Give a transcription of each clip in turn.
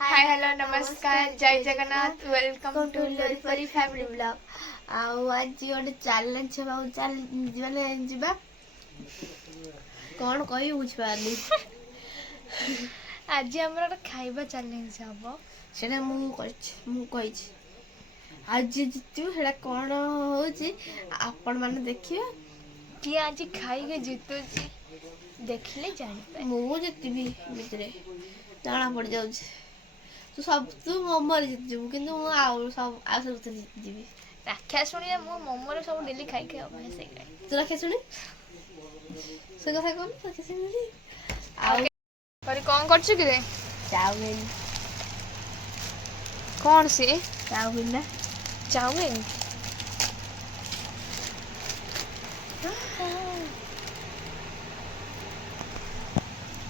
हाय hello नमस्कार जय Jagannath welcome to Loripari family blog. आज गोटे चैलेंज माने जीवा कौन कही बुझिपारनी आज हमर खाइबा चैलेंज हबो सेटा मु कहि आज जितु सेटा कौन होची आपण माने देखिए कि आज खाई के जीतो छी देखले जानि मु जितबी भितरे जाना पड़ जाउछ तू मोमो जीत जीवु किंतु मु सब जीत जीवी राख्या सुनिए मो मोमो सब डेली खाई के अभ्यास है तू राख्या सुनी से कथा कोन राख्या सुनी आ पर कौन करछु कि रे चाउमीन कौन से चाउमीन ना चाउमीन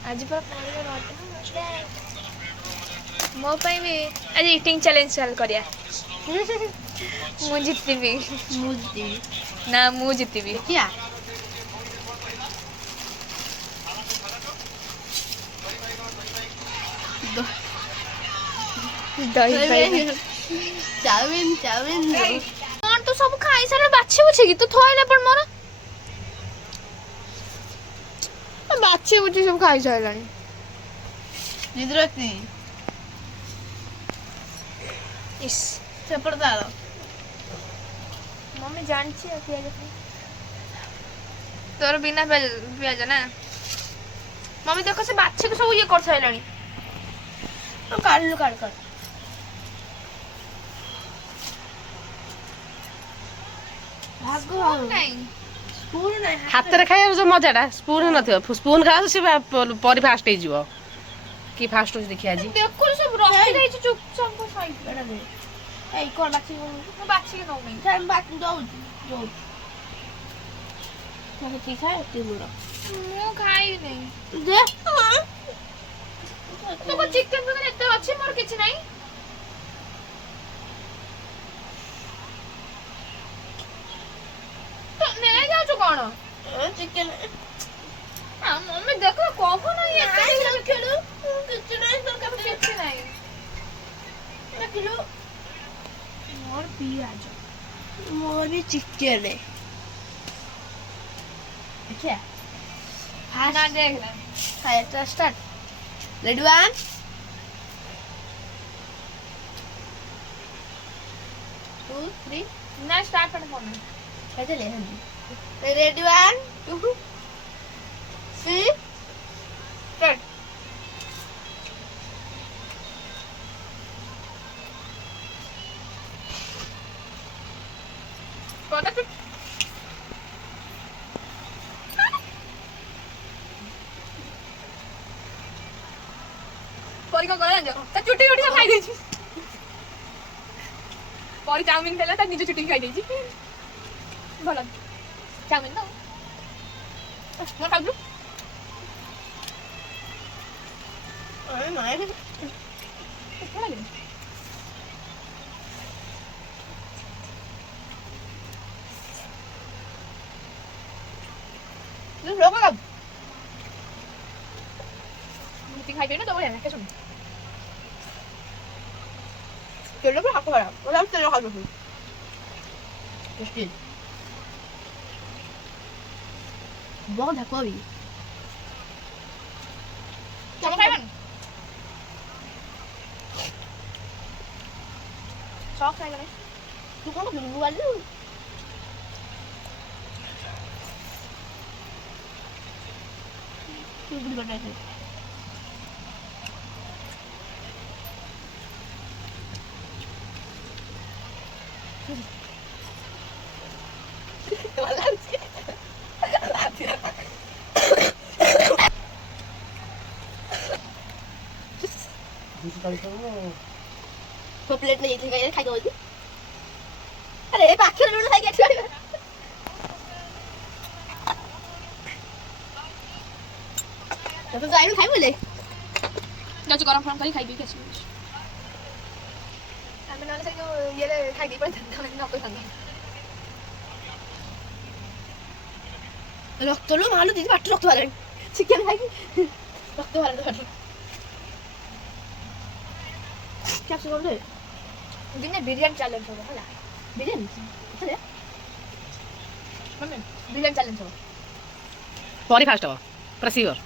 आज पर खाने रोटी मो पाई भी आज ईटिंग चैलेंज चल करिया मु जीतबी ना मु जीतबी क्या दही चाउमीन चाउमीन कौन तू सब खाई सारे बाछी बुछी कि तू थोइले पर मोर बाछी बुछी सब खाई साइलानी निद्रती इस सेपड़ दाल मम्मी जानची है पियाज तोर बिना पियाज ना मम्मी देखो से बाछी को सब ये कर साइलानी तो काट लो काट कर भागो नहीं स्पून नहीं हाथ रे खाए जो मजाटा स्पून नथियो स्पून खा से परि फास्ट हे जिवो की फास्ट हो देखि आजी देखो सब रखी रही चुपचाप को साइड बेटा दे ए कोन बाछी मैं बाछी के नौ नहीं टाइम बात दो मैंने की खाए तू मुड़ा मु खाई नहीं दे तो को चिकन वगैरह इतना अच्छे मोर किछ नहीं तो नहीं जाओ जो कौन चिकन मम्मी देखो कौन नहीं ये खेलो किछ नहीं तो कब किछ नहीं ना किलो और पियाज मोर भी चिकन है क्या ना देख ले हाय स्टार्ट रेडी 1 2 3 ना स्टार्ट करने फोन कैसे ले हम रेडी 1 2 3 स्टार्ट कोटा फिर परी को गला जाओ ता चुटी उठी खाई देछि परी चाउमीन खेला ता निजे चुटी खाई देछि भला चाउमीन ना ना खाऊ अरे नहीं थोड़ा ले लोग का मुझे खाई दे ना तो बोले ना कैसे चलो पर आपको करा और हम चलो खा लो मुश्किल बहुत धक्का भी चलो खाई बन शौक खाई ले तू कौन बिल्लू वाली तू भी बना है प्लेट नहीं थी खाई दो अरे पाखिर लूट खाई के तो गाइड खाई बोले जाओ गरम फरम करी खाई दी कैसे हमें नाले से ये ले खाई दी पर धंधा ना कोई धंधा रक्त लो मालू दीदी बाटू रक्त वाले चिकन खाई रक्त वाले କ୍ୟାପ୍ସିକମ୍ ଦେ ଦିନେ ବିରିୟାନୀ ଚ୍ୟାଲେଞ୍ଜ ହବ ହେଲା। ବିରିୟାନୀ ଏଥିରେ ମମ୍ମି ବିରିୟାନୀ ଚ୍ୟାଲେଞ୍ଜ ହବ। ପରି ଫାଷ୍ଟ ହବ ପୁରା ସିଓର।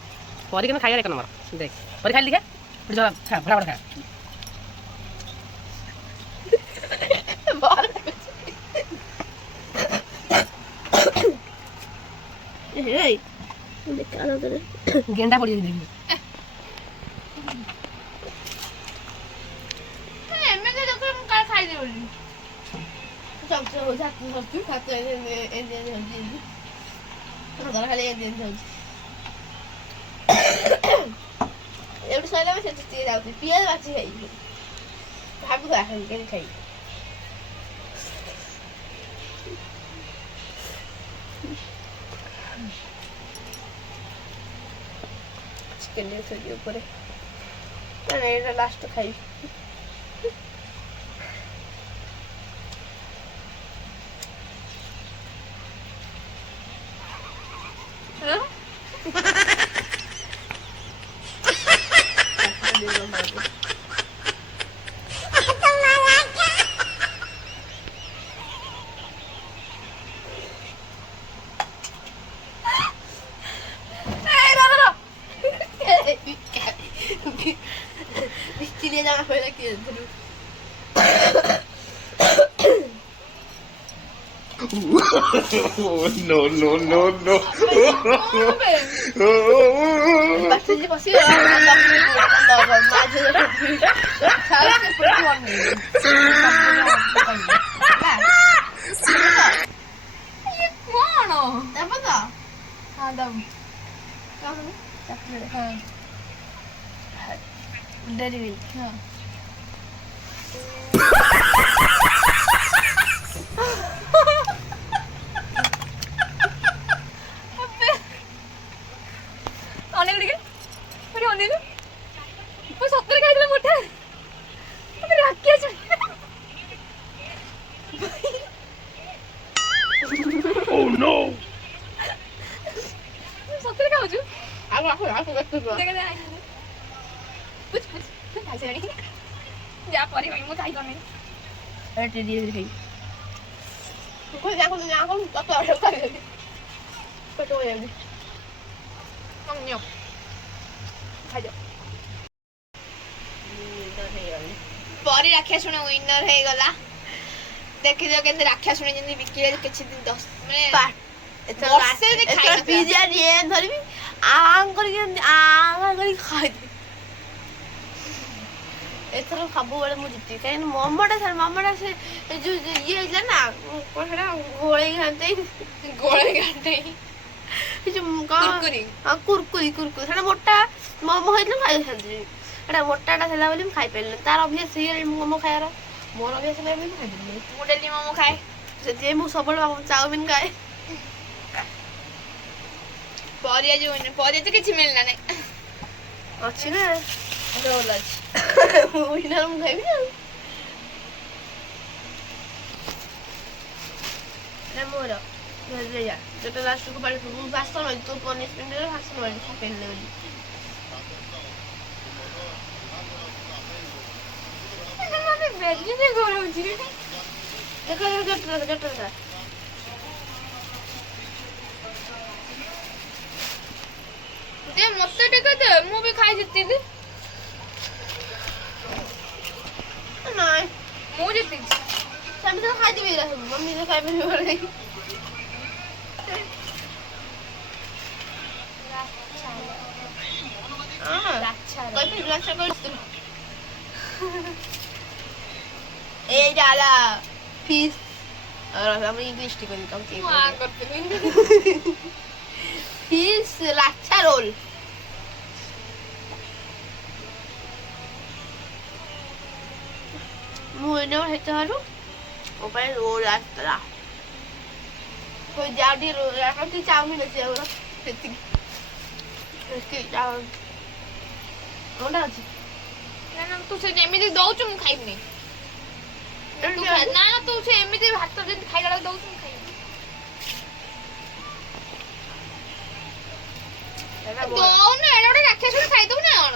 ପରି କିନ୍ତୁ ଖାଇବା ଏକ ନମ୍ବର। ଦେଖ ପରି ଖାଇଲି ଦେଖିଆ ଖା ଭଡ଼ା ଭଡ଼ା ଖା। ଗେଣ୍ଡା ପଡ଼ିଯାଇଛି ଦେଖିବୁ। ଏମିତି ଦେଖ ମୁଁ କାଳେ ଖାଇଦେବି ବୋଲି। ଏଇଠୁ ସରିଲା ସେଠି ଟିକେ ଯାଉଛି ପିଆଜ ବାଛି ଖାଇବି ଭାବୁଥା କେମିତି ଖାଇବି ଚିକେନ ଟିକେ ଥୋଇଦିଅ ଉପରେ ଏଇଟା ଲାଷ୍ଟ ଖାଇବି Bikini jangan apa lagi terus. No, no, no, no. Pasti dia pasti orang tak maju harus seperti orang ini. କଣ? Apa tak? ହଁ ଦମ। Kamu? ହଁ Dari ini. ହଁ। ଅନେକ ଟିକେ ଗୋଟେ ଅନେକ ମୁଁ ସତରେ ଖାଇଥିଲି ମୋଟା ରାକ୍ଷୀ ଅଛି Oh no. ସତରେ ଖାଉଛୁ Aku betul. ଦେଖ ବୁଝ ବୁଝ ଖାଇସାରିଣି ଯାହା ପରିବା ମୁଁ ଖାଇପାରୁନି Ada dia lagi. Kau jangan tak tahu apa lagi. Kau tahu yang ni. ଅନ୍ୟ ଖାଇଦିଅ ପରି ରାକ୍ଷା ଶୁଣ ୱିନର ହେଇଗଲା ଦେଖିଦିଅ କେମିତି ରାକ୍ଷା ଶୁଣି ଯେମିତି ବିକିଲେ କିଛି ଦିନ 10 ମାନେ ବର୍ଷେ ଯଦି ଖାଇନଥିଲା। ବିରିୟାନୀ ଧରିବି କରିକି ଖାଇଦେବି ଏଥର ସବୁବେଳେ ମୁଁ ଜିତିବି କାହିଁକି ମୋମୋଟା ସେ ଯୋଉ ଇଏ ହେଇଥିଲା ନା କଣ ସେଟା ଘୋଳେଇ ଘାଣ୍ଟେଇ କୁରକୁରି ସେଟା ମୋଟା ମୋମୋ ହେଇଥିଲା ମୁଁ ଖାଇଥାନ୍ତି ସେଟା ମୋଟାଟା ଥିଲା ବୋଲି ମୁଁ ଖାଇପାରିଲିନି ତାର ଅଭ୍ୟାସ ହେଇଗଲାଣି ମୋମୋ ଖାଇବାର ମୋର ଅଭ୍ୟାସ ହେଲା ବୋଲି ମୁଁ ଖାଇପାରିଲିନି ମୁଁ ଡେଲି ମୋମୋ ଖାଏ ସେଥିପାଇଁ ମୁଁ ସବୁବେଳେ ଚାଉମିନ ଖାଏ ପରିବା ଯୋଉ ପରିବା ତ କିଛି ମିଳିଲା ନାହିଁ ଅଛି ନା ରୋଲ ଅଛି ମୁଁ ଖାଇବି ଆଉ ଏଟା ମୋର ଯୋଉଟା ଲାଷ୍ଟକୁ ପାଳି ମୁଁ ଭାଷଣ ଅଛି ତୋ ପନିସମେଣ୍ଟରେ ଭାଷଣ ଅଛି ପେନ୍ରେ ବୋଲି ବେଜିରେ ଗରଉଛି ଦେଖ ଯେ ମତେ ଟିକେ ଦେ ମୁଁ ବି ଖାଇ ଜିତିଲି ନାଇଁ ମୁଁ ଜିତିଛି ସେମିତି ତ ଖାଇଦେବି ଏଇଟା ସବୁ ମମ୍ମି ତ ଖାଇପାରିବି ବୋଲି এইটা ହେଲା ଫିସ୍ ଆମେ ଇଂଲିଶ ଟିକେ ଫିସ୍ ଲାଛା ରୋଲ ମୁଁ ଏଇନା ହେଇଥିବାରୁ ମୋ ପାଇଁ ରୋଲ ଆସିଥିଲା ଯାଉ ଟିକେ ରୋଲ ଟିକେ ଚାଉମିନ ଅଛି ଆମର ସେତିକି କଣଟା ଅଛି ନା ତୁ ସେ ଯେମିତି ଦଉଛୁ ମୁଁ ଖାଇବିନି ନା ତୁ ସେ ଏମିତି ଭାତ ଯେମିତି ଖାଇଲା ବେଳକୁ ଦଉଛୁ ମୁଁ ଖାଇବିନି ଦଉନ ଏଇଟା ଗୋଟେ ରାକ୍ଷସ ଖାଇଦବୁ ନା କଣ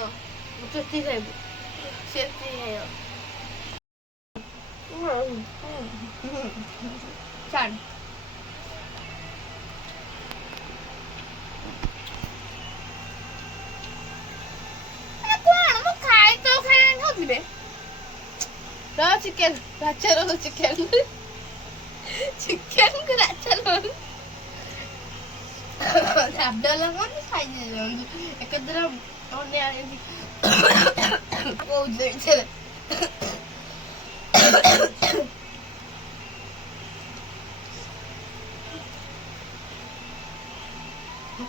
ସେତିକି ଖାଇବୁ ସେତିକି ଖାଇବ ଛାଡ କଣ ମୁଁ ଖାଇ ତ ଖାଇ ଖାଉଥିବେ ଚିକେନ ରାଚା ରୋଲ ଚିକେନ ଚିକେନ କୁ ରାଚା ରୋଲ ଚାପଡାଲା କଣ ଖାଇଯାଉଛନ୍ତି ଏକଦର ଅନ୍ୟ ଆଣିକି କହୁଥିଲେ ଇଚ୍ଛାରେ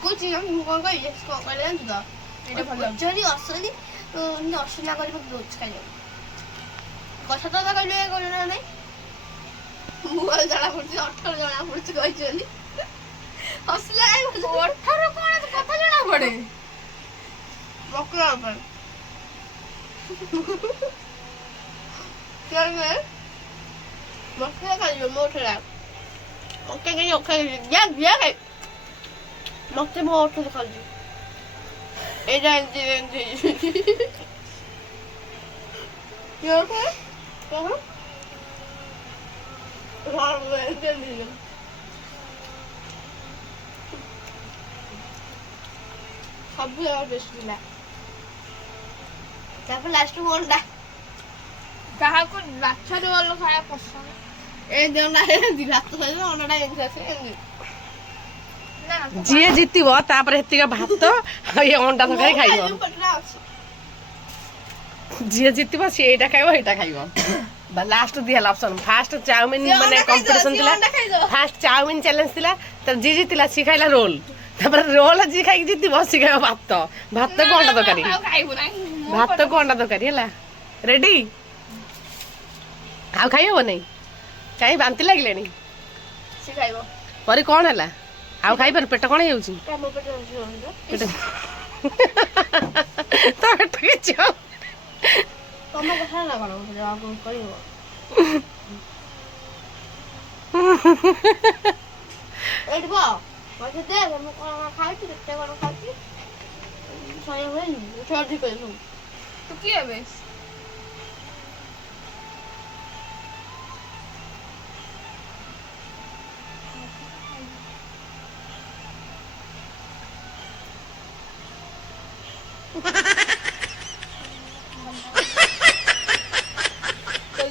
କହୁଛି ମୁଁ କଣ କହିବି କଣ କହିଲେ ଜାଣିଛୁ ତ ଏଇଟା ଭଲ ଯଦି ଅସଲି ଅସନା କରିବାକୁ ଦଉଛି ଖାଇବାକୁ କଥା ତ କହିଲେ କହିଲେ ନା ନାଇଁ ମୁଁ ଆଉ ଜଣା ପଡୁଛି 18 ଜଣା ପଡୁଛି କହିଛି ବୋଲି ଅସଲା 18 କଣ କଥା ଜଣା ପଡେ ବକରା ଉପରେ ଚଲବେ ବକରା ଖାଇବ ମୋ ଠେଲା ଓକେ କି ଓକେ ya ମତେ ମୋ ଅଠୁ ଖାଉଛି ଏଇଟା ଏମିତି ସବୁ ବେଷ୍ଟ ଥିଲା ତାପରେ ଲାଷ୍ଟ ଅଣ୍ଡା କାହାକୁ ମାଛ ରୋଲ ଖାଇବା ପସନ୍ଦ ଏ ଦେଉନା ଭାତ ଖାଇଲେ ଅଣ୍ଡାଟା ଏମିତି ଆସେ ଏମିତି ଯିଏ ଜିତିବ ତାପରେ ହେତିକା ଭାତ ଆଉ ଏ ଅଣ୍ଡା ତରକାରୀ ଖାଇବ ଯିଏ ଜିତିବ ସିଏ ଏଇଟା ଖାଇବ ଏଇଟା ଖାଇବ ଲାଷ୍ଟ ଦିଆହେଲା ଅପସନ ଫାଷ୍ଟ ଚାଉମିନ ମାନେ କମ୍ପିଟିସନ ଥିଲା ଫାଷ୍ଟ ଚାଉମିନ ଚ୍ୟାଲେଞ୍ଜ ଥିଲା ତ ଯିଏ ଜିତିଲା ସିଏ ଖାଇଲା ରୋଲ ତାପରେ ରୋଲ ଯିଏ ଖାଇକି ଜିତିବ ସିଏ ଖାଇବ ଭାତ ଭାତକୁ ଅଣ୍ଡା ତରକାରୀ ଭାତକୁ ଅଣ୍ଡା ତରକାରୀ ହେଲା ରେଡି ଆଉ ଖାଇହବ ନାଇଁ କାହିଁ ବାନ୍ତି ଲାଗିଲାଣି ସିଏ ଖାଇବ ପରେ କଣ ହେଲା ଆଉ ଖାଇପାରୁ ପେଟ କଣ ହେଇଯାଉଛି ତ ପେଟ କିଛି ତମ କଥା ନା କଣ କହିବ ଏଇଠି ବ ପଇସା ଦେ ମୁଁ କଣ ଖାଉଛି କେତେ କଣ ଖାଉଛି ଶହେ ହୁଏନି ଛଅଟି କହିବୁ ତୁ କିଏ ଏବେ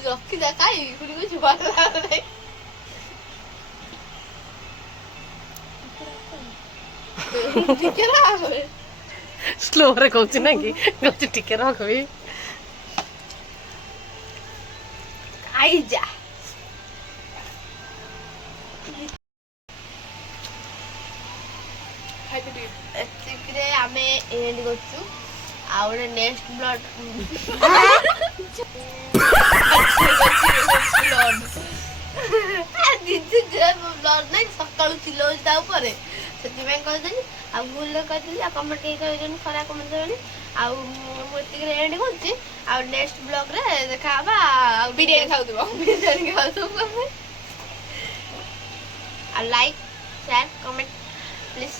ରଖିଦା ଖାଇ ପୁଣି କିଛି ଭଲ ଲାଗୁନି ଟିକେ ସ୍ଲୋରେ କହୁଛି ନା କି କହୁଛି ଟିକେ ରଖବି ଖାଇଯା ଏତିକିରେ ଆମେ ଏଣ୍ଡ କରୁଛୁ ଆଉ ଗୋଟେ ନେକ୍ସଟ ବ୍ଲଡ ନାଇଁ ସକାଳୁ ଚିଲଉଛି ତା ଉପରେ ସେଥିପାଇଁ କହିଦେଲି ଆଉ ଭୁଲରେ କହିଦେଲି ଆଉ କମେଣ୍ଟ କେହି କହିଦେନି ଖରାପ କମେଣ୍ଟ ଦେବେନି ଆଉ ମୁଁ ଏତିକିରେ ଏଣ୍ଡ କରୁଛି ଆଉ ନେକ୍ସଟ ବ୍ଲଗରେ ଦେଖାହବା ଆଉ ବିରିୟାନୀ ଖାଉଥିବ ବିରିୟାନୀ ଖାଉଥିବ ଆଉ like share comment please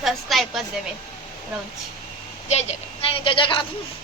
subscribe କରିଦେବେ ରହୁଛି ଜୟ ଜଗନ୍ନାଥ